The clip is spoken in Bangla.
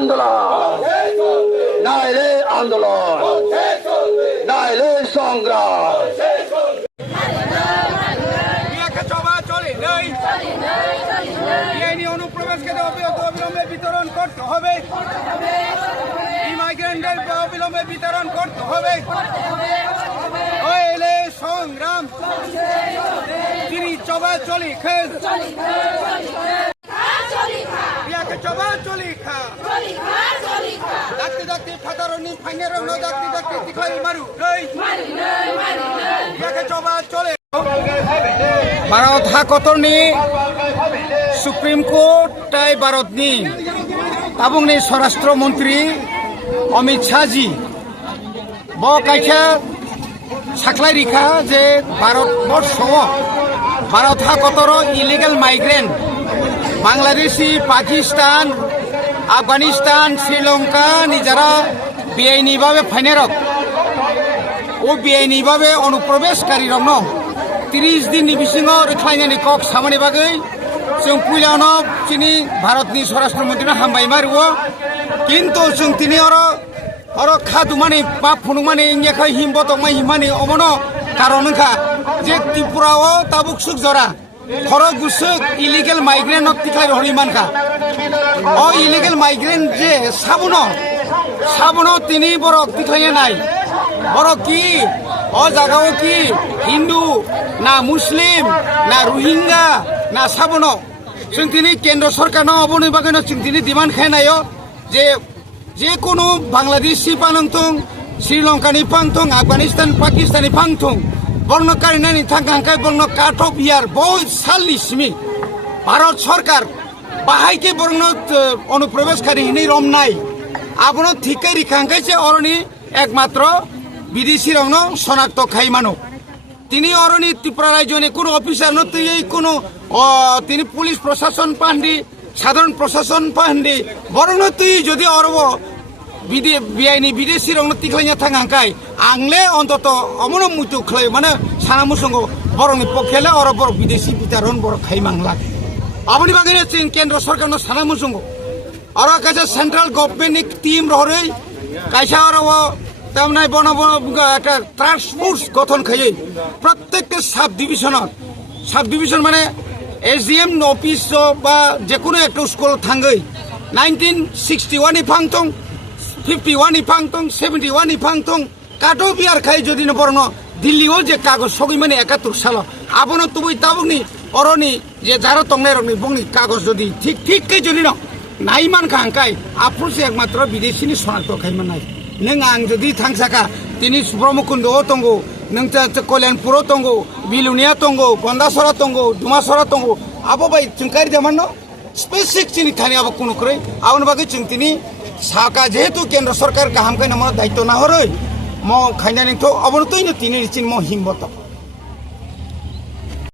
আন্দোলন নাইলে আন্দোলন নাইলে সংগ্রাম অনুপ্রবেশকে অবিলম্বে বিতরণ করতে হবে ইমাইগ্রেন্টদের অবিলম্বে বিতরণ করতে হবে নইলে সংগ্রাম তিনি চলি খেজ চলি খা ডাকতে ডাকতে ফাদারনি ফাইনের ডাকতে ডাকতে তিখাই মারু চলে भारत हाकतरनि सुप्रीम कोर्ट ताई भारतनि ताबुंनि स्वराष्ट्र मंत्री अमित शाह जी ब काइखा साख्लाय रिखा जे भारतवर्षआव भारत हाकतर इलिगेल माइग्रेंट बांग्लादेशी पाकिस्तान आफगानिस्तान श्रीलंका निजारा बेआईनि भावे फाइनेरक ओ बेआईनि भावे अनुप्रवेशकारी रंग 30 दिन बिसिङाव रैखायनायनि कक सामानि बागै जों पुइलावनो जोंनि भारतनि स्वराष्ट्र मन्त्रिनो हामबायमारुओ किन्तु जों तिनि अर खादुमानि बा फुनुमानि इंगेखै हिमबतकमाय हिमानि अमनो कारनखा जे त्रिपुराव ताबुक सुख जरा खर गुसुक इलिगेल माइग्रेंट तिखाय रहनि मानखा अ इलिगेल माइग्रेंट जे साबुनो तिनि बरक तिखाय नाय बरक की ओ जागाव की हिंदू ना मुस्लिम ना रोहिंग्या ना साबनो जों दिनै केन्द्र सरकारनाव अबनि बागैनो जों दिनै डिमान्ड खालामनायो जे कोनो बांलादेशी पानंथों श्रीलंकानि पांथों आफगानिस्तान पाकिस्तानी पांथों बर्न कारिनानि थांखांखाय बर्न काट अफ इयार बहुत सालनि सिमी भारत सरकार बाहायके बर्न अनुप्रवेशकारी हिनै रमनाय आबनो थिकै रिखांखायसे अरनि एकमात्र विदेशी रंग शनाक्त खाइमानो तिनी अरनि त्रिपुरा राज्यनि कोनो अफिसार नतयै कोनो तिनी पुलिस प्रशासन पाहन्दी साधारण प्रशासन पाहन्दी बरं तै যদি अरब बिआईनि विदेशी रंग तिख्लायना थांगांखाय आंले अंतत अमनो मुतु खलाय माने साना मुसंगो बरंनि पक्षेले अरब विदेशी बितारन बर खाइमांला आबनि बागैनो जों केन्द्र सरकारनो साना मुसंगो अर कायसा सेंट्रल गभर्नमेंटनि टीम रहरै कायसा अरब तामनाय बन একটা টাস্ক ফোর্স গঠন খাই প্রত্যেকটা সাব ডিভিশন মানে এসডিএম অফিস বা যে কোনো একটা স্কুল থাঙ্গই 1961 নি ফাংথং 51 নি ফাংথং 71 নি ফাংথং কাটো বিয়ার খাই যদি ন বরন দিল্লিও যে কাগজ সগৈ মানে 71 সাল আবনো তুই তাবুনি অরনি যে যারা তংনাই রংনি বংনি কাগজ যদি ঠিক যদি ন নাইমান খাंखाय आफुसि एकमात्र विदेशीनि शनाक्त खाइमान नाय नों आं जुदि थांसाखा दिनै ब्रह्मकुंडआव दंगौ नों कल्याणपुराव दंगौ बिलुनिया दंगौ बन्दासरा दंगौ दुमासरा दंगौ आबो बाय चुंकारी देमानो स्पेसिफिक चिनि थानि आबो कोनो करे आउन बागै जों दिनै साका जेहेतु केन्द्र सरकार गाहामखाय नमो दायित्व ना हरै म खाइनानिथ' अबनो तैनो तिनि चिन म हिमबत